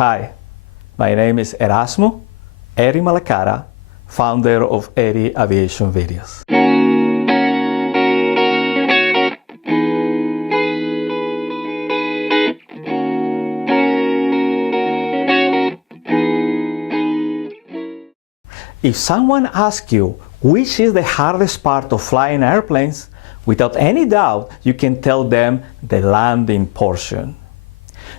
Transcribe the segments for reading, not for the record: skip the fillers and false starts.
Hi, my name is Erasmo Eri Malacara, founder of Eri Aviation Videos. If someone asks you which is the hardest part of flying airplanes, without any doubt you can tell them the landing portion.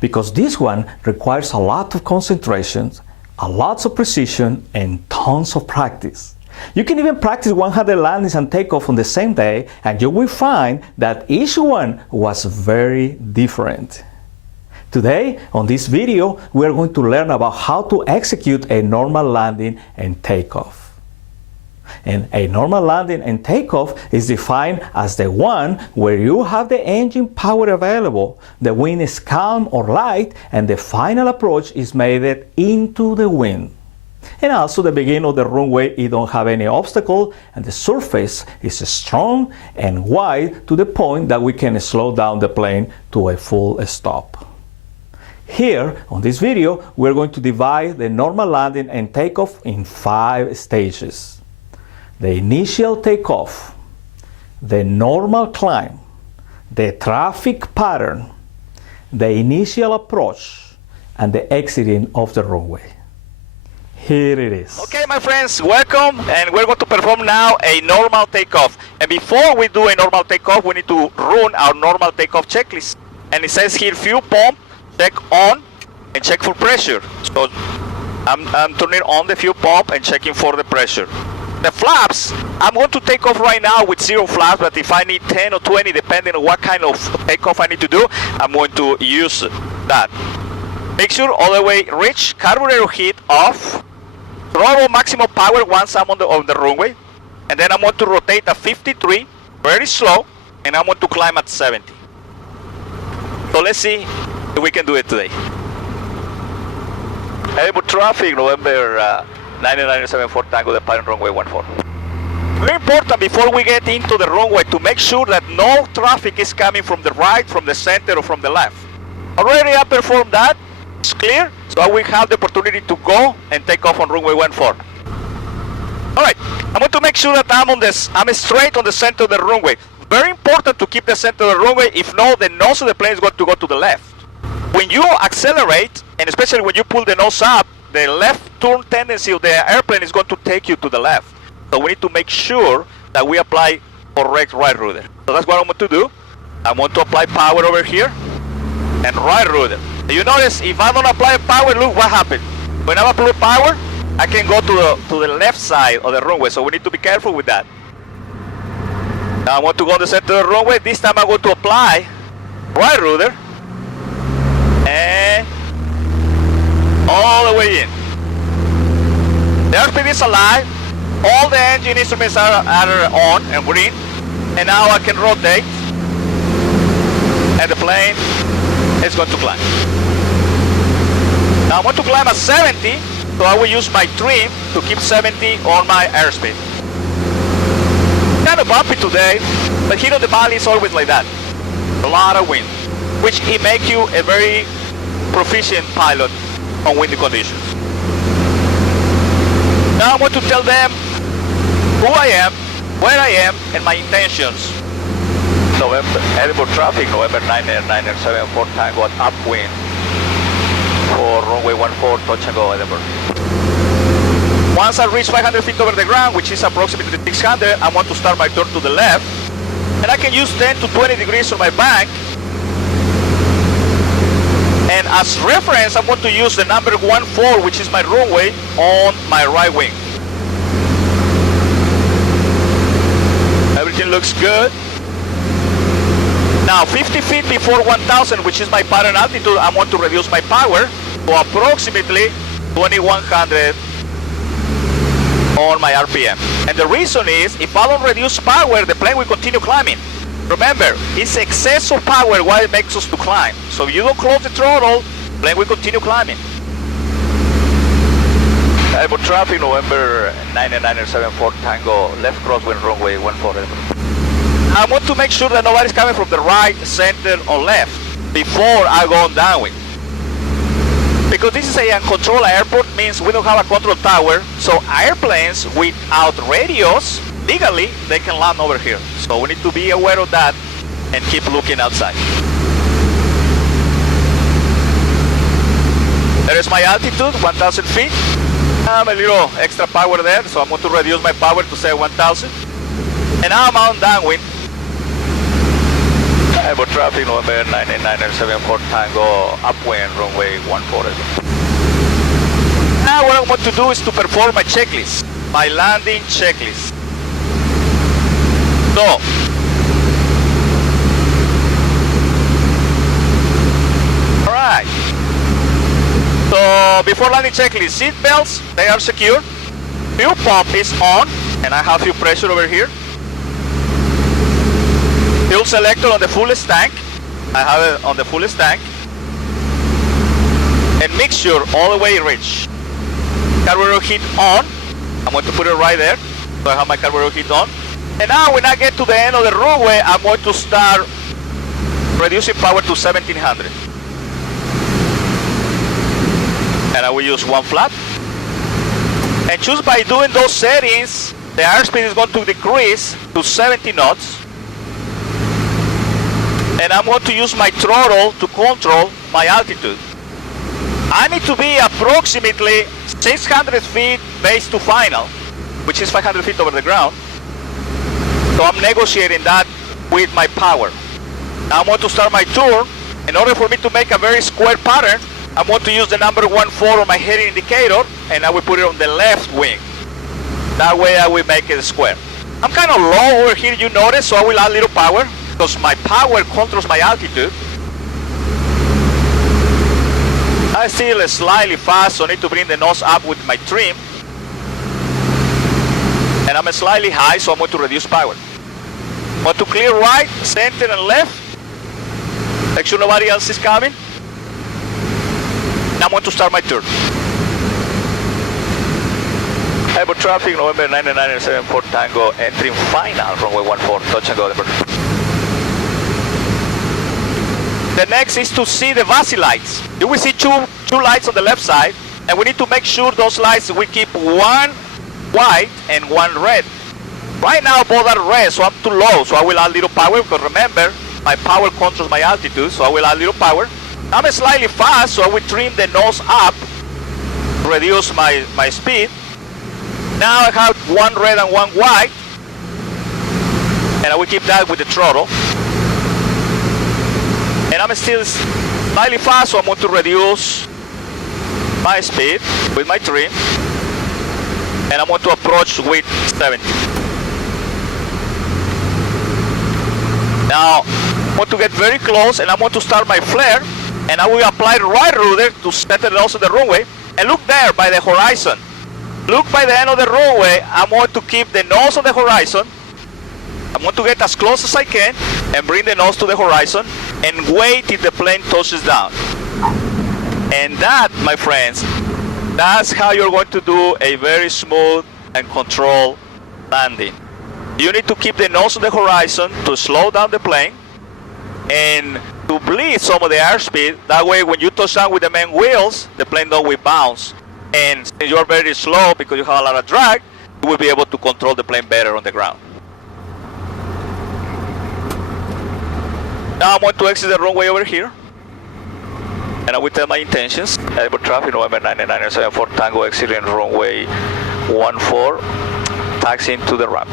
Because this one requires a lot of concentration, a lot of precision, and tons of practice. You can even practice 100 landings and takeoff on the same day, and you will find that each one was very different. Today, on this video, we are going to learn about how to execute a normal landing and takeoff. And a normal landing and takeoff is defined as the one where you have the engine power available, the wind is calm or light, and the final approach is made into the wind. And also the beginning of the runway, you don't have any obstacle, and the surface is strong and wide to the point that we can slow down the plane to a full stop. Here, on this video, we're going to divide the normal landing and takeoff in 5 stages. The initial takeoff, the normal climb, the traffic pattern, the initial approach, and the exiting of the runway. Here it is. Okay, my friends, welcome, and we're going to perform now a normal takeoff. And before we do a normal takeoff, we need to run our normal takeoff checklist. And it says here, fuel pump, check on, and check for pressure. So I'm turning on the fuel pump and checking for the pressure. The flaps, I'm going to take off right now with 0 flaps, but if I need 10 or 20, depending on what kind of takeoff I need to do, I'm going to use that. Make sure all the way reach, carburetor heat off, throttle maximum power once I'm on the runway, and then I'm going to rotate at 53, very slow, and I'm going to climb at 70. So let's see if we can do it today. Airport traffic, November 9974 Tango, the parent runway 14. Very important before we get into the runway to make sure that no traffic is coming from the right, from the center, or from the left. Already I performed that, it's clear, so I will have the opportunity to go and take off on runway 14. Alright, I'm going to make sure that I'm straight on the center of the runway. Very important to keep the center of the runway, if not, the nose of the plane is going to go to the left. When you accelerate, and especially when you pull the nose up, the left turn tendency of the airplane is going to take you to the left. So we need to make sure that we apply correct right rudder. So that's what I'm going to do. I'm going to apply power over here and right rudder. You notice if I don't apply power, look what happened. When I apply power, I can go to the left side of the runway. So we need to be careful with that. Now I want to go to the center of the runway. This time I'm going to apply right rudder and all the way in. The airspeed is alive. All the engine instruments are on and green. And now I can rotate. And the plane is going to climb. Now I want to climb at 70. So I will use my trim to keep 70 on my airspeed. Kind of bumpy today, but here on the valley it's always like that. A lot of wind, which it makes you a very proficient pilot on windy conditions. Now I'm going to tell them who I am, where I am, and my intentions. November, airport traffic, November 9974 Tango at upwind for runway 14, touch and go, Edinburgh. Once I reach 500 feet over the ground, which is approximately 600, I want to start my turn to the left. And I can use 10 to 20 degrees on my bank. And as reference, I'm going to use the number 14, which is my runway, on my right wing. Everything looks good. Now 50 feet before 1000, which is my pattern altitude, I'm going to reduce my power to approximately 2100 on my RPM. And the reason is, if I don't reduce power, the plane will continue climbing. Remember, it's excess of power what it makes us to climb. So if you don't close the throttle, the plane will continue climbing. Airport traffic, November 9974 Tango, left crosswind runway 14. I want to make sure that nobody's coming from the right, center, or left before I go on downwind. Because this is a uncontrolled airport, means we don't have a control tower, so airplanes without radios, legally, they can land over here. So we need to be aware of that and keep looking outside. There is my altitude, 1,000 feet. I have a little extra power there, so I'm going to reduce my power to say 1,000. And now I'm on downwind. Airport traffic, November 98974 Tango, upwind, runway 14. Now what I want to do is to perform my checklist, my landing checklist. So, alright. So, before landing checklist, seat belts, they are secure. Fuel pump is on, and I have fuel pressure over here. Fuel selector on the fullest tank. I have it on the fullest tank. And mixture all the way rich. Carburetor heat on. I'm going to put it right there. So I have my carburetor heat on. And now when I get to the end of the runway, I'm going to start reducing power to 1700. And I will use one flap. And just by doing those settings, the airspeed is going to decrease to 70 knots. And I'm going to use my throttle to control my altitude. I need to be approximately 600 feet base to final, which is 500 feet over the ground. So I'm negotiating that with my power. Now I'm going to start my turn. In order for me to make a very square pattern, I'm going to use the number 14 on my heading indicator, and I will put it on the left wing. That way I will make it square. I'm kind of low over here, you notice, so I will add a little power, because my power controls my altitude. I still slightly fast, so I need to bring the nose up with my trim. And I'm slightly high, so I'm going to reduce power. I want to clear right, center, and left. Make sure nobody else is coming. Now I'm going to start my turn. Airport traffic, November 97974 Tango, entering final, runway 14, touch and go. The next is to see the VASI lights. You will see two lights on the left side, and we need to make sure those lights, we keep one white and one red. Right now both are red, so I'm too low, so I will add a little power, because remember, my power controls my altitude, so I will add a little power. I'm slightly fast, so I will trim the nose up, reduce my speed. Now I have one red and one white, and I will keep that with the throttle. And I'm still slightly fast, so I'm going to reduce my speed with my trim. And I'm going to approach with 70. Now, I'm going to get very close, and I'm going to start my flare, and I will apply the right rudder to set it also the runway. And look there by the horizon. Look by the end of the runway, I'm going to keep the nose on the horizon. I'm going to get as close as I can and bring the nose to the horizon and wait till the plane touches down. And that, my friends, that's how you're going to do a very smooth and controlled landing. You need to keep the nose on the horizon to slow down the plane and to bleed some of the airspeed. That way when you touch down with the main wheels, the plane don't will bounce. And since you're very slow because you have a lot of drag, you will be able to control the plane better on the ground. Now I'm going to exit the runway over here. And I will tell my intentions. Airport traffic, November 97974 Tango, exiting runway 14, taxiing to the ramp.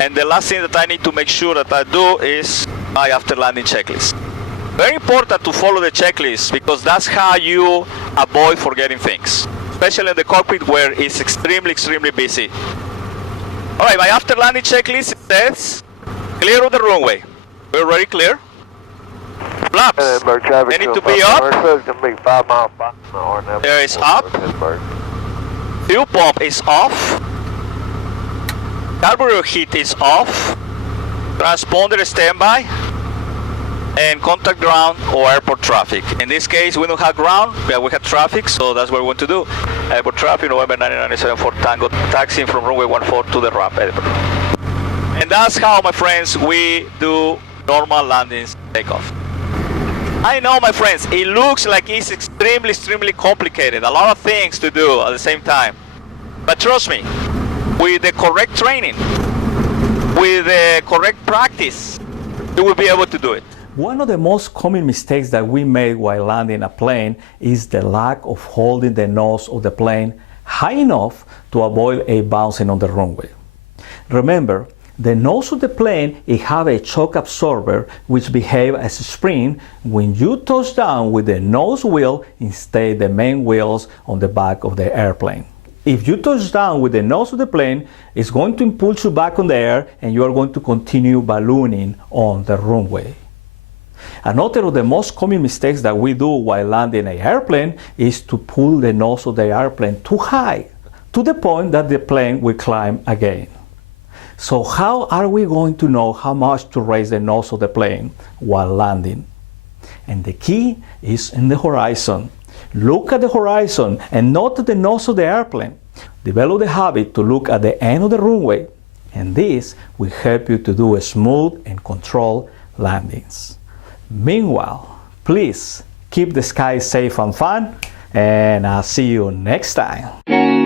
And the last thing that I need to make sure that I do is my after landing checklist. Very important to follow the checklist, because that's how you avoid forgetting things, especially in the cockpit where it's extremely busy. All right, my after landing checklist says clear of the runway. We're already clear. Flaps, they need to be up. There is up. Fuel pump is off. Carburetor heat is off. Transponder standby. And contact ground or airport traffic. In this case, we don't have ground, we have traffic, so that's what we want to do. Airport traffic, November 97974 Tango, taxiing from runway 14 to the ramp. And that's how, my friends, we do normal landings takeoff. I know, my friends, it looks like it's extremely complicated. A lot of things to do at the same time. But trust me, with the correct training, with the correct practice, you will be able to do it. One of the most common mistakes that we make while landing a plane is the lack of holding the nose of the plane high enough to avoid a bouncing on the runway. Remember, the nose of the plane, it have a shock absorber which behave as a spring when you touch down with the nose wheel instead of the main wheels on the back of the airplane. If you touch down with the nose of the plane, it's going to impulse you back on the air and you are going to continue ballooning on the runway. Another of the most common mistakes that we do while landing an airplane is to pull the nose of the airplane too high, to the point that the plane will climb again. So how are we going to know how much to raise the nose of the plane while landing? And the key is in the horizon. Look at the horizon and not at the nose of the airplane. Develop the habit to look at the end of the runway, and this will help you to do a smooth and controlled landings. Meanwhile, please keep the sky safe and fun, and I'll see you next time.